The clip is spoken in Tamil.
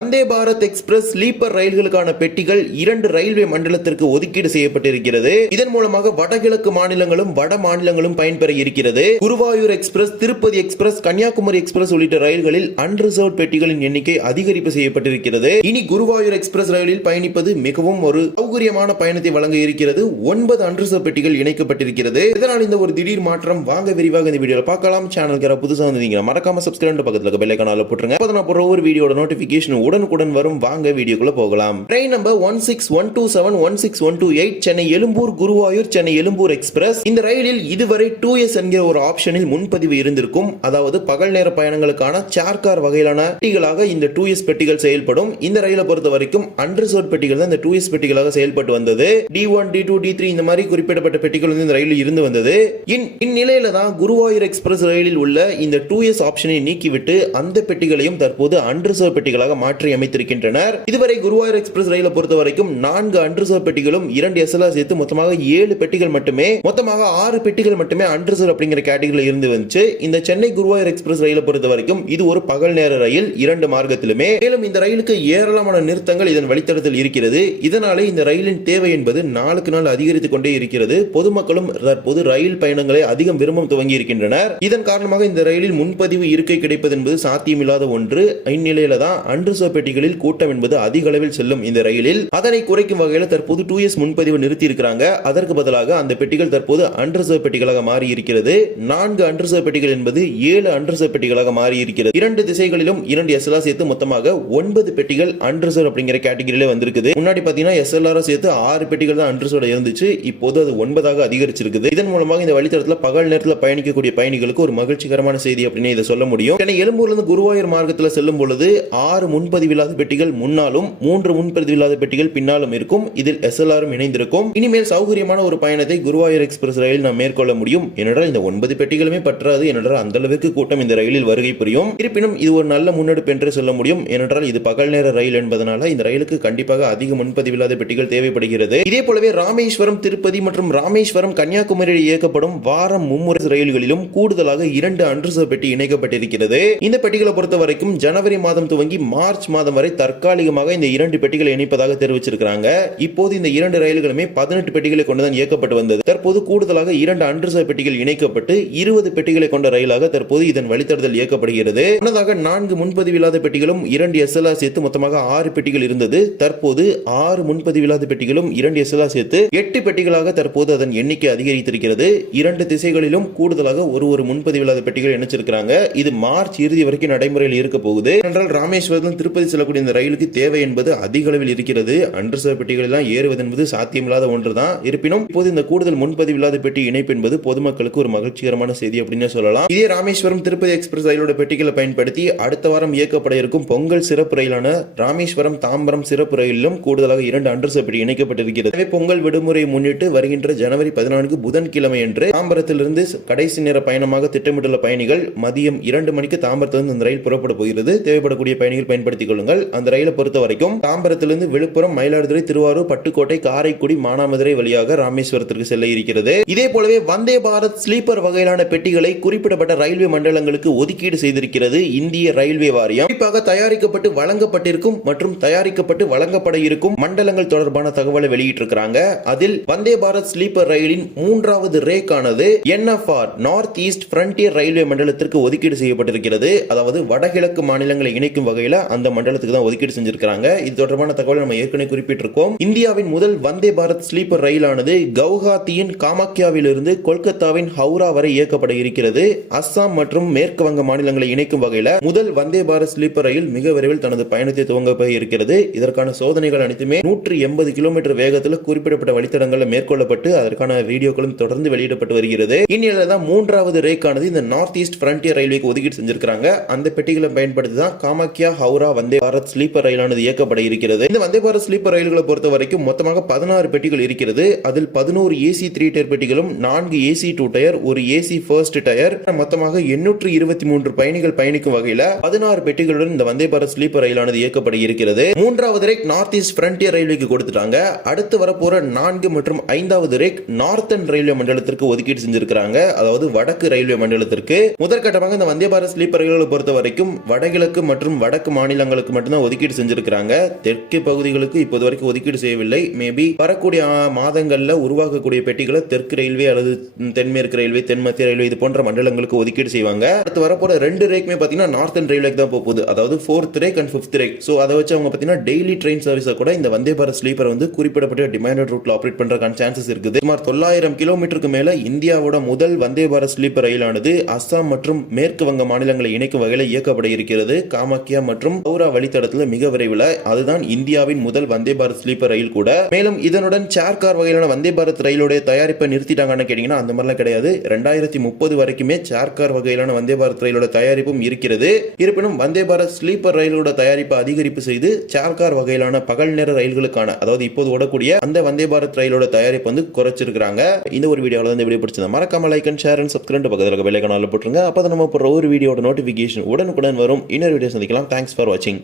வந்தே பாரத் எக்ஸ்பிரஸ் ஸ்லீப்பர் ரயில்களுக்கான பெட்டிகள் 2 ரயில்வே மண்டலத்திற்கு ஒதுக்கீடு செய்யப்பட்டிருக்கிறது. இதன் மூலமாக வடகிழக்கு மாநிலங்களும் வட மாநிலங்களும் பயன்பெற இருக்கிறது. Guruvayur express, Tirupati express, Kanyakumari express உள்ளிட்ட ரயில்களில் அன்ரிசர்வ் பெட்டிகளின் எண்ணிக்கை அதிகரிப்பு செய்யப்பட்டிருக்கிறது. இனி குருவாயூர் எக்ஸ்பிரஸ் ரயிலில் பயணிப்பது மிகவும் ஒரு சௌகரியமான பயணத்தை வழங்க இருக்கிறது. 9 அன்ரிசர்வ் பெட்டிகள் இணைக்கப்பட்டிருக்கிறது. இதனால் இந்த ஒரு திடீர் மாற்றம் வாங்க விரிவாக இந்த வீடியோல பார்க்கலாம். சேனலுக்கு புதுசா வந்தீங்கன்னா மறக்காம சப்ஸ்கிரைப் பக்கத்துல பெல் ஐகானை போட்டுருங்க. அப்பதான் நான் போற ஒரு வீடியோட நோட்டிபிகேஷன் உடனுக்குடன் வரும். வாங்க வீடியோக்குள்ள போகலாம். Train number 16127 16128 Chennai Egmore Guruvayur Chennai Egmore express. இந்த ரயிலில் இதுவரை 2S என்கிற ஒரு ஆப்ஷனில் முன்பதிவு இருந்திருக்கும். அதாவது பகல் நேர பயணங்களுக்கான சேர் கார் வகையிலான பெட்டிகளாக இந்த 2S பெட்டிகள் செயல்படும். இந்த ரயிலை பொறுத்த வரைக்கும் அன்ரிசர்வ் பெட்டிகள் தான் இந்த 2S பெட்டிகளாக செயல்பட்டு வந்தது. D1 D2 D3 இந்த மாதிரி குறிப்பிடப்பட்ட பெட்டிகள் வந்து இந்த ரயிலில் இருந்து வந்தது. இந்நிலையில தான் குருவாயூர் எக்ஸ்பிரஸ் ரயிலில் உள்ள இந்த 2S ஆப்ஷனை நீக்கிவிட்டு அந்த பெட்டிகளையும் தற்போது அன்ரிசர்வ் பெட்டிகளாக மாற்றி அமைத்திருக்கின்றனர். இதுவரை குருவாயூர் எக்ஸ்பிரஸ் ரயிலை பொறுத்த வரைக்கும் 4 அன்ரிசர்வ் பெட்டிகளும் 2 SLR சேர்த்து மொத்தமாக 7 பெட்டிகள் மட்டுமே, மொத்தமாக 6 பெட்டிகள் மட்டுமே அன்ரிசர்வ் அப்படிங்கிற கேட்டகரியில் இருந்து வந்துச்சு. இந்த சென்னை குருவாயூர் எக்ஸ்பிரஸ் ரயிலை பொறுத்த வரைக்கும் இது ஒரு பகல் நேர ரயில் 2 மார்க்கத்திலுமே. மேலும் இந்த ரயிலுக்கு ஏராளமான நிறுத்தங்கள் இதன் வழித்தடத்தில் இருக்கிறது. இதனாலே இந்த ரயிலின் தேவை என்பது நாளுக்கு நாள் அதிகரித்துக் கொண்டே இருக்கிறது. பொதுமக்களும் தற்போது ரயில் பயணங்களை அதிகம் விரும்பம் துவங்கி இருக்கின்றனர். இதன் காரணமாக இந்த ரயிலில் முன்பதிவு இருக்கை கிடைப்பது என்பது சாத்தியமில்லாத ஒன்று. இந்நிலையில தான் அன்ரிசர்வ் பெட்டிகளில் கூட்டம் என்பது அதிக அளவில் செல்லும். இந்த ரயிலில் அதனை குறைக்கும் வகையில் தற்போது 2S முன்பதிவு நிறுத்தி இருக்கிறாங்க. அதற்கு பதிலாக அந்த பெட்டிகள் தற்போது அன்ரிசர்வ் பெட்டிகளாக மாறி இருக்கிறது. 4 அன்ரிசர்வ் பெட்டிகள் என்பது 7 அன்ரிசர்வ் பெட்டிகளாக மாறி இருக்கிறது. 2 திசைகளிலும் 2 SLR சேர்த்து மொத்தமாக 9 பெட்டிகள் அன்ரிசர்வ் அப்படிங்கிற கேட்டகரியில வந்திருக்குது. முன்னாடி பாத்தீங்கன்னா SLR சேர்த்து 6 பெட்டிகள் தான் அன்ரிசர்வ் இருந்துச்சு. இப்போது அது 9ஆக அதிகரிச்சிருக்குது. இதன் மூலமாக இந்த வழித்தடத்தில் பகல் நேரத்தில் பயணிக்கக்கூடிய பயணிகளுக்கு ஒரு மகிழ்ச்சிகரமான செய்தி அப்படின்னு இதை சொல்ல முடியும். சென்னை எழும்பூர்ல இருந்து குருவாயூர் மார்க்கத்தில் செல்லும் பொழுது 6 முன்பதிவில்லாத பெட்டிகள் முன்னாலும் 3 முன்பதிவில்லாத பெட்டிகள் பின்னாலும் இருக்கும். இதில் SLRம் இணைந்திருக்கும். இனிமேல் சௌகரியமான ஒரு பயணத்தை குருவாயூர் எக்ஸ்பிரஸ் ரயில் நாம் மேற்கொள்ள முடியும். ஏனென்றால் இந்த 9 பெட்டிகளுமே பற்றாது. ஏனென்றால் அந்த அளவுக்கு கூட்டம் இந்த ரயிலில் வருகை புரியும். இருப்பினும் இது ஒரு நல்ல முன்னெடுப்பு என்று சொல்ல முடியும். ஏனென்றால் இது பகல் நேர ரயில் என்பதனால இந்த ரயிலுக்கு கண்டிப்பாக அதிக முன்பதிவில்லாத பெட்டிகள் தேவைப்படுகிறது. இதே போலவே ராமேஸ்வரம் திருப்பதி மற்றும் ராமேஸ்வரம் கன்னியாகுமரியில் இயக்கப்படும் வாரம் மும்முறை ரயில்களிலும் கூடுதலாக 2 அன்ரிசர்வ் பெட்டி இணைக்கப்பட்டிருக்கிறது. இந்த பெட்டிகளை பொறுத்த வரைக்கும் ஜனவரி மாதம் துவங்கி மார்ச் மாதம் வரை தற்காலிகமாக இந்த 2 பெட்டிகளை இணைப்பதாக தெரிவிச்சிருக்காங்க. இப்போது இந்த 2 ரயில்களுமே 18 பெட்டிகளை கொண்டுதான் இயக்கப்பட்டு வந்தது. தற்போது கூடுதலாக 2 அன்ரிசர்வ் பெட்டிகள் இணைக்கப்பட்டு 20 பெட்டிகளை கொண்ட ரயிலாக தற்போது இதன் வழித்தடத்தில் இயக்கப்படுகிறது. முன்னதாக 4 முன்பதிவில்லாத பெட்டிகளும் 2 SLR சேர்த்து மொத்தமாக 6 பெட்டிகள் இருந்தது. தற்போது 6 முன்பதிவில்லாத பெட்டிகளும் 2 SLR சேர்த்து 8 பெட்டிகளாக தற்போது அதன் எண்ணிக்கை அதிகரித்திருக்கிறது. 2 திசைகளிலும் கூடுதலாக ஒரு முன்பதிவில்லாத பெட்டிகள் இணைச்சிருக்காங்க. இது மார்ச் இறுதி வரைக்கும் நடைமுறையில் இருக்க போகுது. என்றால் ராமேஸ்வரம் திருப்பதி செல்லக்கூடிய இந்த ரயிலுக்கு தேவை என்பது அதிக அளவில் இருக்கிறது. அன்ரிசர்வ் பெட்டிகள் எல்லாம் ஏறுவது என்பது சாத்தியமில்லாத ஒன்றுதான். இருப்பினும் இப்போது இந்த கூடுதல் முன்பதிவில்லாத பெட்டி இணைப்பு என்பது பொதுமக்களுக்கு ஒரு மகிழ்ச்சிகரமான செய்தி அப்படின்னு சொல்லலாம். இதே ராமேஸ்வரம் திருப்பதி எக்ஸ்பிரஸ் ரயிலோட பெட்டிகளை பயன்படுத்தி அடுத்த வாரம் இயக்கப்பட இருக்கும் பொங்கல் சிறப்பு ரயிலான ராமேஸ்வரம் தாம்பரம் சிறப்பு ரயிலும் கூடுதலாக 2 அன்ரிசர்வ் பெட்டி இணைக்கப்பட்டிருக்கிறது. பொங்கல் விடுமுறை முன்னிட்டு வருகின்ற ஜனவரி 14 புதன்கிழமை என்று தாம்பரத்திலிருந்து கடைசி நேர பயணமாக திட்டமிட்டுள்ள பயணிகள் மதியம் 2 மணிக்கு தாம்பரத்திலிருந்து இந்த ரயில் புறப்பட போகிறது. தேவைப்படக்கூடிய பயணிகள் பயன்படுத்திக் கொள்ளுங்கள். அந்த ரயிலை பொறுத்த வரைக்கும் தாம்பரத்திலிருந்து விழுப்புரம், மயிலாடுதுறை, திருவாரூர், பட்டுக்கோட்டை, காரைக்குடி, மானாமதுரை வழியாக ராமேஸ்வரத்திற்கு செல்ல இருக்கிறது. இதே போலவே வந்தே பாரத் ஸ்லீப்பர் வகையிலான பெட்டிகளை குறிப்பிடப்பட்ட ரயில்வே மண்டலங்களுக்கு ஒதுக்கீடு செய்திருக்கிறது இந்திய ரயில்வே வாரியம். குறிப்பாக தயாரிக்கப்பட்டு வழங்கப்பட்டிருக்கும் மற்றும் தயாரிக்கப்பட்டு வழங்கப்பட இருக்கும் மண்டலங்கள் தொடர்பான தகவலை வெளியிட்டிருக்கிறாங்க. அதில் வந்தே பாரத் ஸ்லீப்பர் ரயிலின் 3வது ரேக் ஆனது NFR north east frontier railway மண்டலத்திற்கு ஒதுக்கீடு செய்யப்பட்டிருக்கிறது. அதாவது வடகிழக்கு மாநிலங்களை இணைக்கும் வகையில் அந்த மண்டலத்துக்கு தான் ஒதுக்கீடு செஞ்சிருக்காங்க. இது தொடர்பான தகவல் நம்ம ஏற்கனவே குறிப்பிட்டிருக்கோம். இந்தியாவின் முதல் வந்தே பாரத் ஸ்லீப்பர் ரயிலானது கவுஹாத்தியின் காமாக்கியாவிலிருந்து கொல்கத்தாவின் ஹவுரா வரை இயக்கப்பட இருக்கிறது. அஸ்ஸாம் மற்றும் மேற்கு வங்க மாநிலங்களை இணைக்கும் வகையில் முதல் வந்தே பாரத் ஸ்லீப்பர் ரயில் மிக விரைவில் தனது பயணத்தை துவங்க இருக்கிறது. இதற்கான சோதனைகள் அனைத்துமே 180 கிலோமீட்டர் வேகத்தில் குறிப்பிடப்பட்ட வழித்தடங்களில் மேற்கொள்ளப்பட்டு அதற்கான வீடியோக்களும் தொடர்ந்து வெளியிடப்பட்டு வருகிறது. இந்நிலையில் தான் 3வது ரேக்கானது இந்த நார்த் ஈஸ்ட் ஃப்ரண்டியர் ரயில்வேக்கு ஒதுக்கீடு செஞ்சிருக்காங்க. அந்த பெட்டிகளை பயன்படுத்தி தான் காமாக்கியா ஹவுரா வந்தே பாரத் ஸ்லீப்பர் ரயிலானது இயக்கப்பட இருக்கிறது. இந்த வந்தே பாரத் ஸ்லீப்பர் ரயில்களை பொறுத்த வரைக்கும் மொத்தமாக 16 பெட்டிகள் இருக்கிறது. அதில் 11 AC 3 டயர் பெட்டிகளும் 4 AC 2 டயர், ஒரு AC ஃபர்ஸ்ட் டயர், மொத்தமாக 823 பயணிகள் பயணிக்கும் வகையில் 16 பெட்டிகளுடன் இந்த வந்தே பாரத் ஸ்லீப்பர் ரயிலானது இயக்கப்பட இருக்கிறது. 3வது ரேக் நார்த் ஈஸ்ட் ஃப்ரண்டியர் ரயில்வேக்கு கொடுத்துட்டாங்க. அடுத்து வரப்போற 4 மற்றும் 5வது ரேக் நார்த்தன் ரயில்வே மண்டலத்திற்கு ஒதுக்கீடு செஞ்சிருக்காங்க. அதாவது வடக்கு ரயில்வே மண்டலத்திற்கு. முதற்கட்டமாக இந்த வந்தே பாரத் ஸ்லீப்பர் ரயில்களை பொறுத்த வரைக்கும் வடகிழக்கு மற்றும் வடக்கு மாநிலங்கள் மாநிலங்களுக்கு மட்டும்தான் ஒதுக்கீடு செஞ்சிருக்காங்க. தெற்கு பகுதிகளுக்கு இப்போது வரைக்கும் ஒதுக்கீடு செய்யவில்லை. மேபி வரக்கூடிய மாதங்கள்ல உருவாக்கக்கூடிய பெட்டிகளை தெற்கு ரயில்வே அல்லது தென்மேற்கு ரயில்வே, தென் மத்திய ரயில்வே இது போன்ற மண்டலங்களுக்கு ஒதுக்கீடு செய்வாங்க. அடுத்து வரப்போற 2 ரேக்குமே பாத்தீங்கன்னா நார்த்தன் ரயில்வேக்கு தான் போகுது. அதாவது 4th rack and 5th rack. So அதை வச்சு அவங்க பாத்தீங்கன்னா டெய்லி ட்ரெயின் சர்வீஸை கூட இந்த வந்தே பாரத் ஸ்லீப்பர் வந்து குறிப்பிடப்பட்ட டிமாண்டட் ரூட்ல ஆப்ரேட் பண்றதுக்கான சான்சஸ் இருக்குது. சுமார் 900 கிலோமீட்டருக்கு மேல இந்தியாவோட முதல் வந்தே பாரத் ஸ்லீப்பர் ரயிலானது அஸ்ஸாம் மற்றும் மேற்கு வங்க மாநிலங்களை இணைக்கும் வகையில் இயக்கப்பட இருக்கிறது. காமாக்கியா மற்றும் ஹவுரா வழித்தடத்தில் மிக விரைவில். அதுதான் இந்தியாவின் முதல் வந்தே பாரத் ஸ்லீப்பர் ரயில் கூட. மேலும் இதனுடன் சேர் கார் வகையிலான வந்தே பாரத் ரயிலுடைய தயாரிப்பை நிறுத்திட்டாங்கன்னு கேட்டீங்கன்னா அந்த மாதிரிலாம் கிடையாது. 2030 வரைக்குமே சேர் கார் வகையிலான வந்தே பாரத் ரயிலோட தயாரிப்பும் இருக்கிறது. இருப்பினும் வந்தே பாரத் ஸ்லீப்பர் ரயிலோட தயாரிப்பை அதிகரிப்பு செய்து சேர் கார் வகையிலான பகல் நேர ரயில்களுக்கான, அதாவது இப்போது ஓடக்கூடிய அந்த வந்தே பாரத் ரயிலோட தயாரிப்பு வந்து குறைச்சிருக்காங்க. இந்த ஒரு வீடியோவில் இந்த வீடியோ பிடிச்சது மறக்காம like and share and subscribe பக்கத்தில் பெல் ஐகான் போட்டுருங்க. அப்போ நம்ம போடுற ஒரு வீடியோட நோட்டிபிகேஷன் உடனுக்குடன் வரும். இன்னொரு வீடியோ சந்திக்கலாம். தேங்க்ஸ் ஃபார் வாட்சிங்.